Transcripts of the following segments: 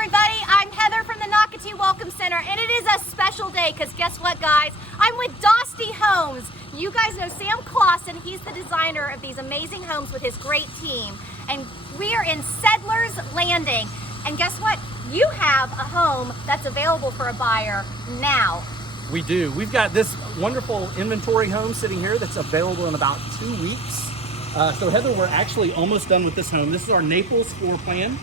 everybody. I'm Heather from the Nocatee Welcome Center, and it is a special day because guess what, guys? I'm with Dostie Homes. You guys know Sam Clausen. He's the designer of these amazing homes with his great team. And we are in Settlers Landing. And guess what? You have a home that's available for a buyer now. We do. We've got this wonderful inventory home sitting here that's available in about 2 weeks. So Heather, we're actually almost done with this home. This is our Naples floor plan.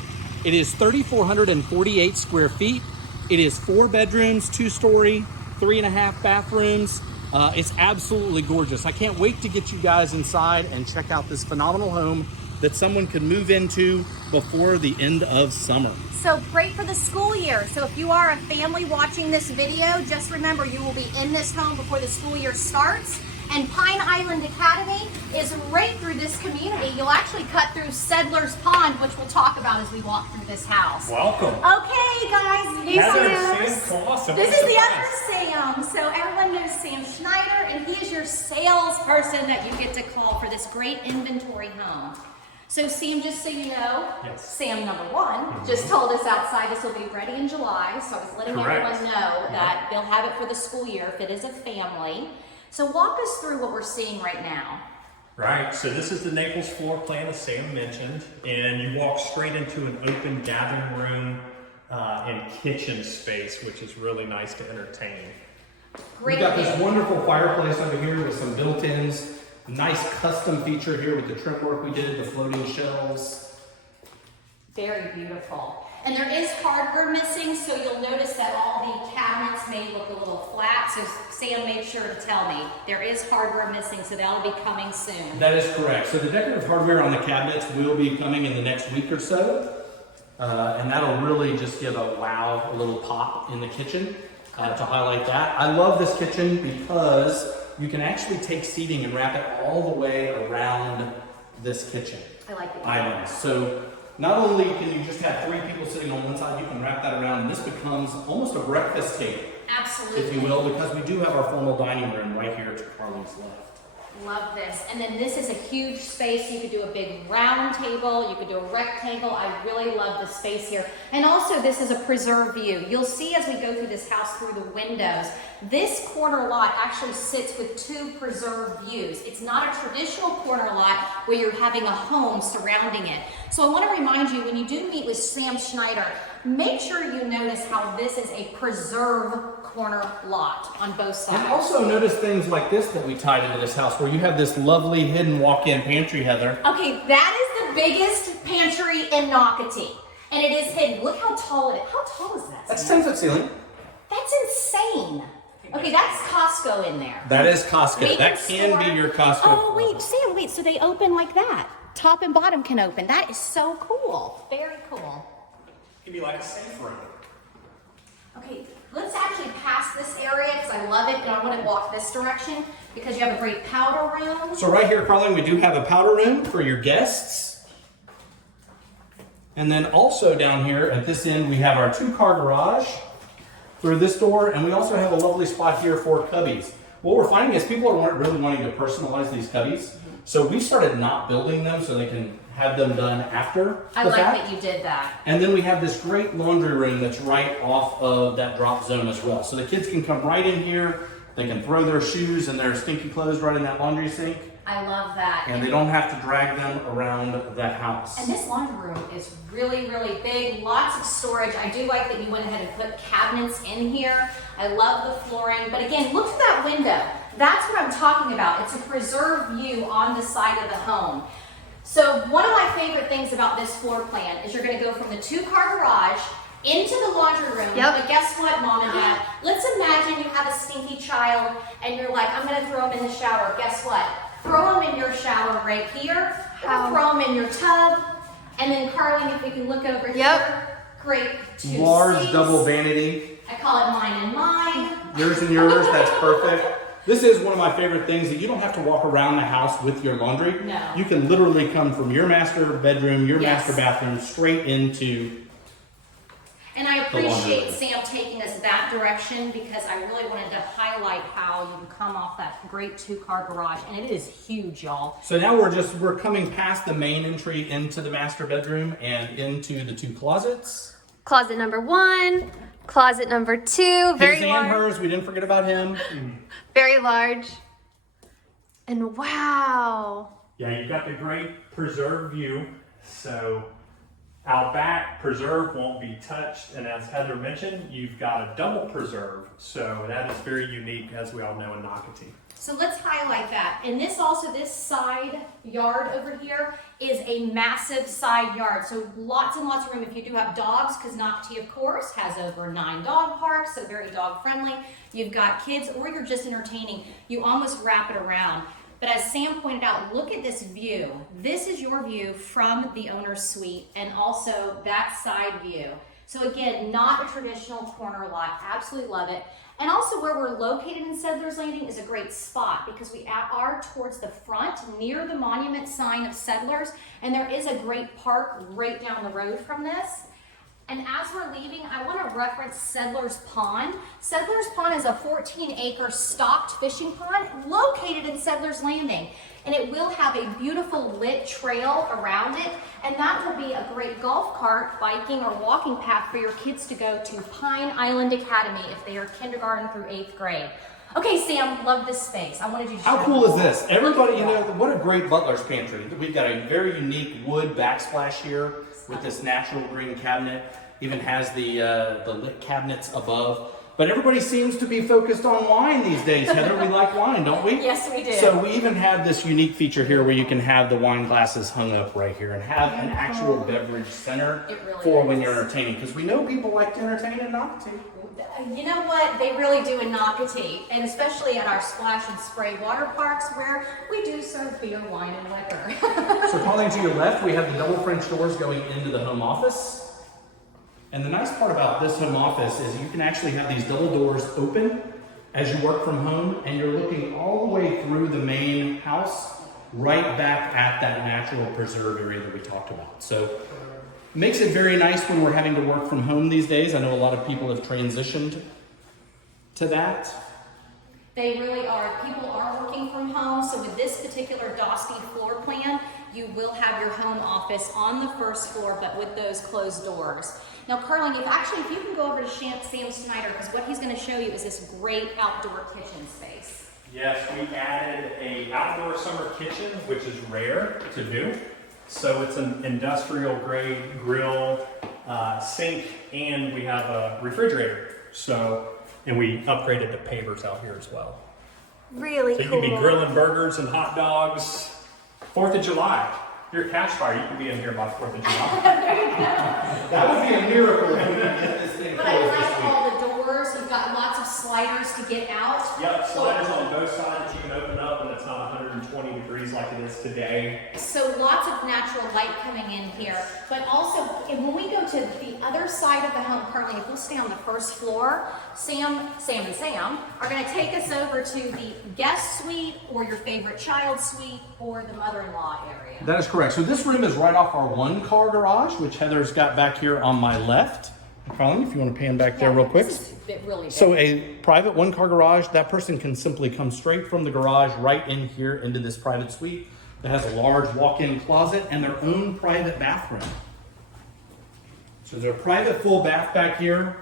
It is 3,448 square feet. It is 4 bedrooms, 2-story, 3.5 bathrooms. It's absolutely gorgeous. I can't wait to get you guys inside and check out this phenomenal home that someone could move into before the end of summer. So great for the school year. So if you are a family watching this video, just remember you will be in this home before the school year starts. And Pine Island Academy is right through this community. You'll actually cut through Settlers Pond, which we'll talk about as we walk through this house. Welcome. Okay, guys. New Sam. This is the other Sam. So everyone knows Sam Schneider, and he is your salesperson that you get to call for this great inventory home. So Sam, just so you know, yes. Sam number one just told us outside this will be ready in July. So I was letting everyone know that they'll have it for the school year if it is a family. So walk us through what we're seeing right now. Right, so this is the Naples floor plan, as Sam mentioned, and you walk straight into an open gathering room and kitchen space, which is really nice to entertain. We've got this wonderful fireplace over here with some built-ins. Nice custom feature here with the trim work we did, the floating shelves. Very beautiful. And there is hardware missing, so you'll notice that all the cabinets may look a little flat. So Sam made sure to tell me there is hardware missing, so that'll be coming soon. That is correct. So the decorative hardware on the cabinets will be coming in the next week or so. And that'll really just give a wow, a little pop in the kitchen to highlight that. I love this kitchen because you can actually take seating and wrap it all the way around this kitchen. I like it. Island. So not only can you just have 3 people sitting on one side, you can wrap that around, and this becomes almost a breakfast table. Absolutely. If you will, because we do have our formal dining room right here to Carly's left. Love this. And then this is a huge space. You could do a big round table. You could do a rectangle. I really love the space here. And also this is a preserved view. You'll see as we go through this house through the windows, this corner lot actually sits with 2 preserved views. It's not a traditional corner lot where you're having a home surrounding it. So I want to remind you, when you do meet with Sam Schneider, make sure you notice how this is a preserved corner lot on both sides. And also notice things like this that we tied into this house, where you have this lovely hidden walk-in pantry, Heather. Okay, that is the biggest pantry in Nocatee. And it is hidden. Look how tall it is. How tall is that? That's 10-foot ceiling. That's insane. Okay, that's Costco in there. That is Costco. That can be your Costco. Oh, wait, Sam, wait. So they open like that. Top and bottom can open. That is so cool. Very cool. It can be like a safe room. Okay, let's actually pass this area because I love it, and I want to walk this direction because you have a great powder room. So right here, Carlin, we do have a powder room for your guests. And then also down here at this end, we have our 2-car garage through this door, and we also have a lovely spot here for cubbies. What we're finding is people are really wanting to personalize these cubbies. So we started not building them so they can have them done after I the like fact. that you did that. And then we have this great laundry room that's right off of that drop zone as well. So the kids can come right in here. They can throw their shoes and their stinky clothes right in that laundry sink. I love that. And they don't have to drag them around the house. And this laundry room is really, really big. Lots of storage. I do like that you went ahead and put cabinets in here. I love the flooring. But again, look at that window. That's what I'm talking about. It's a preserved view on the side of the home. So one of my favorite things about this floor plan is you're going to go from the 2-car garage into the laundry room. Yep. But guess what, Mom and Dad? Let's imagine you have a stinky child and you're like, I'm going to throw them in the shower. Guess what? Throw them in your shower right here. Or throw them in your tub. And then, Carly, if we can look over here. Great. 2 Large sinks. double vanity. I call it mine and mine. Yours and yours, that's perfect. This is one of my favorite things, that you don't have to walk around the house with your laundry. No. You can literally come from your master bedroom, your Yes. master bathroom, straight into. And I appreciate Sam taking us that direction because I really wanted to highlight how you can come off that great 2-car garage, and it is huge, y'all. So now we're coming past the main entry into the master bedroom and into the 2 closets. Closet number 1, closet number 2, very His and large, hers, we didn't forget about him. very large. And wow. Yeah, you've got the great preserve view. So out back, preserve won't be touched. And as Heather mentioned, you've got a double preserve. So that is very unique, as we all know, in Nocatee. So let's highlight that. And this side yard over here is a massive side yard. So lots and lots of room if you do have dogs, because Nocatee, of course, has over 9 dog parks, so very dog friendly. You've got kids, or you're just entertaining. You almost wrap it around. But as Sam pointed out, look at this view. This is your view from the owner's suite, and also that side view. So again, not a traditional corner lot. Absolutely love it. And also where we're located in Settlers Landing is a great spot because we are towards the front near the monument sign of Settlers, and there is a great park right down the road from this. And as we're leaving, I want to reference Settlers Pond. Settlers Pond is a 14-acre stocked fishing pond located in Settlers Landing. And it will have a beautiful lit trail around it. And that will be a great golf cart, biking, or walking path for your kids to go to Pine Island Academy if they are kindergarten through 8th grade. Okay, Sam, love this space. I wanted you to show How cool them. is this? Everybody, you know, what a great butler's pantry. We've got a very unique wood backsplash here with this natural green cabinet. Even has the lit cabinets above. But everybody seems to be focused on wine these days, Heather. We like wine, don't we? Yes, we do. So we even have this unique feature here where you can have the wine glasses hung up right here and have an actual beverage center It really for is. when you're entertaining. Because we know people like to entertain in Nocatee. You know what? They really do in Nocatee, and especially at our splash and spray water parks where we do serve beer, wine, and liquor. So calling to your left, we have the double French doors going into the home office. And the nice part about this home office is you can actually have these double doors open as you work from home, and you're looking all the way through the main house, right back at that natural preserve area that we talked about. So makes it very nice when we're having to work from home these days. I know a lot of people have transitioned to that. They really are. People are working from home, so with this particular Dostie floor plan, you will have your home office on the first floor, but with those closed doors. Now, Carlin, if you can go over to Sam Snyder, because what he's going to show you is this great outdoor kitchen space. Yes, we added a outdoor summer kitchen, which is rare to do. So it's an industrial grade grill, sink, and we have a refrigerator. And we upgraded the pavers out here as well. Really So you cool. can be grilling burgers and hot dogs. 4th of July. You're a cash fire. You can be in here by 4th of July. That would be a miracle if we could get this thing But I closed this like week. all the doors. You've got lots of sliders to get out. Yep, sliders on both sides you can open up, and it's not 120 degrees like it is today. So lots of natural light coming in here, but also and when we go to the other side of the home, Carly, if we'll stay on the first floor, Sam and Sam are going to take us over to the guest suite or your favorite child suite or the mother-in-law area. That is correct. So this room is right off our 1-car garage, which Heather's got back here on my left. Colin, if you want to pan back there real quick. This is really big. So a private 1-car garage, that person can simply come straight from the garage right in here into this private suite that has a large walk-in closet and their own private bathroom. So there's a private full bath back here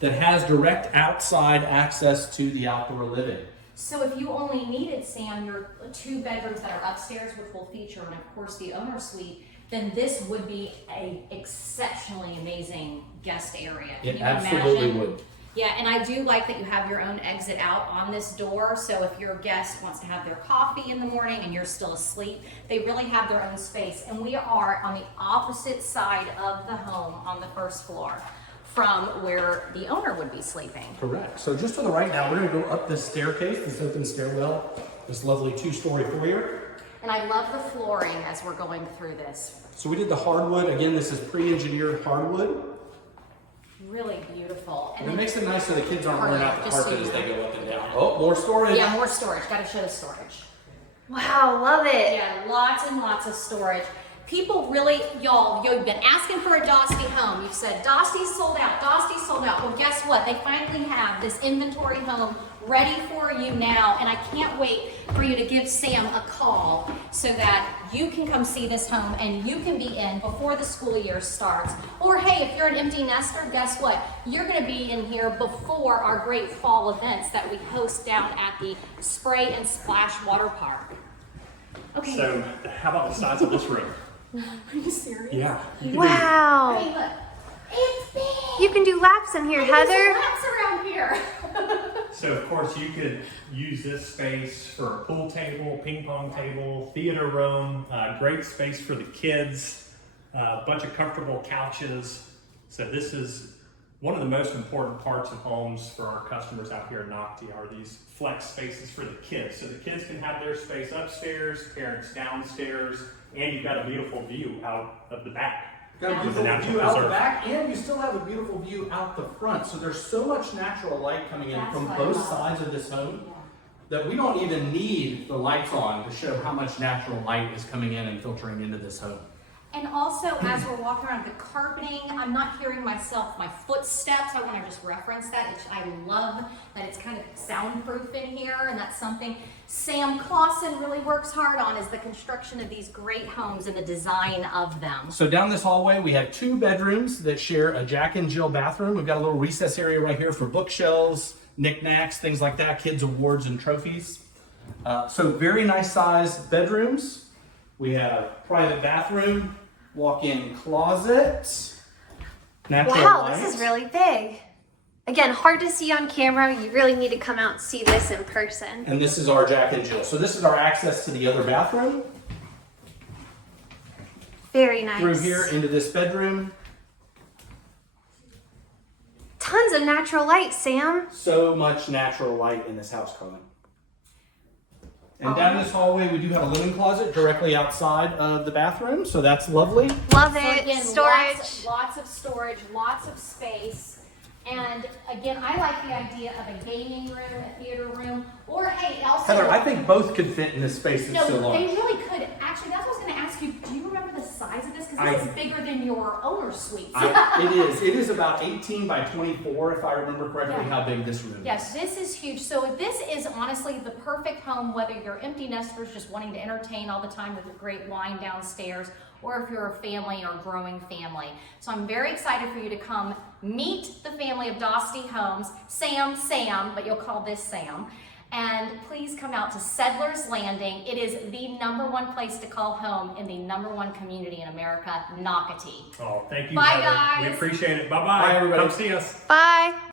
that has direct outside access to the outdoor living. So if you only needed, Sam, your 2 bedrooms that are upstairs, which will feature, and of course the owner suite, then this would be a exceptionally amazing guest area. Can It you absolutely imagine? would. Yeah, and I do like that you have your own exit out on this door. So if your guest wants to have their coffee in the morning and you're still asleep, they really have their own space. And we are on the opposite side of the home on the first floor from where the owner would be sleeping. Correct. So just to the right now, we're going to go up this staircase, this open stairwell, this lovely 2-story foyer. And I love the flooring as we're going through this. So we did the hardwood. Again, this is pre-engineered hardwood. Really beautiful. And it makes it nice so the kids aren't wearing out the Just so carpet you as they know. go up and down. Oh, more storage. Yeah, more storage. Got to show the storage. Wow, love it. Yeah, lots and lots of storage. People really, y'all, you've been asking for a Dostie home. You've said, Dostie's sold out, Dostie's sold out. Well, guess what? They finally have this inventory home ready for you now, and I can't wait for you to give Sam a call so that you can come see this home and you can be in before the school year starts. Or hey, if you're an empty nester, guess what? You're gonna be in here before our great fall events that we host down at the Spray and Splash Water Park. Okay. So, how about the size of this room? Are you serious? Yeah. Wow. Hey, look. It's big. You can do laps in here, There's Heather. laps around here. So of course you could use this space for a pool table, ping pong table, theater room, great space for the kids, a bunch of comfortable couches. So this is one of the most important parts of homes for our customers out here in Nocatee are these flex spaces for the kids. So the kids can have their space upstairs, parents downstairs, and you've got a beautiful view out of the back. Got a With the beautiful natural view out the preserve. back, and you still have a beautiful view out the front. So there's so much natural light coming in That's from what I both love. sides of this home that we don't even need the lights on to show how much natural light is coming in and filtering into this home. And also, as we're walking around the carpeting, I'm not hearing my footsteps. I want to just reference that. I love that it's kind of soundproof in here, and that's something Sam Clausen really works hard on is the construction of these great homes and the design of them. So down this hallway, we have 2 bedrooms that share a Jack and Jill bathroom. We've got a little recess area right here for bookshelves, knickknacks, things like that, kids' awards and trophies. So very nice sized bedrooms. We have private bathroom, walk-in closet, natural Wow, light. this is really big. Again, hard to see on camera. You really need to come out and see this in person. And this is our Jack and Jill. So this is our access to the other bathroom. Very nice. Through here into this bedroom. Tons of natural light, Sam. So much natural light in this house, Carmen. And down this hallway, we do have a linen closet directly outside of the bathroom, so that's lovely. Love So it. again, Storage. lots of storage, lots of space. And again, I like the idea of a gaming room, a theater room, or hey, also. Heather, I think both could fit in this space. It's No, so they large. really could. Actually, that's what I was going to ask you. Do you remember the size of this? Because this is bigger than your owner's suite. It is. It is about 18 by 24, if I remember correctly, Yeah. how big this room is. Yes, this is huge. So this is honestly the perfect home, whether you're empty nesters just wanting to entertain all the time with a great wine downstairs, or if you're a family or growing family. So I'm very excited for you to come meet the family of Dostie Homes, Sam, but you'll call this Sam. And please come out to Settlers Landing. It is the #1 place to call home in the #1 community in America, Nocatee. Oh, thank you, Bye, Heather. guys. We appreciate it. Bye-bye. Bye, everybody. Come see us. Bye.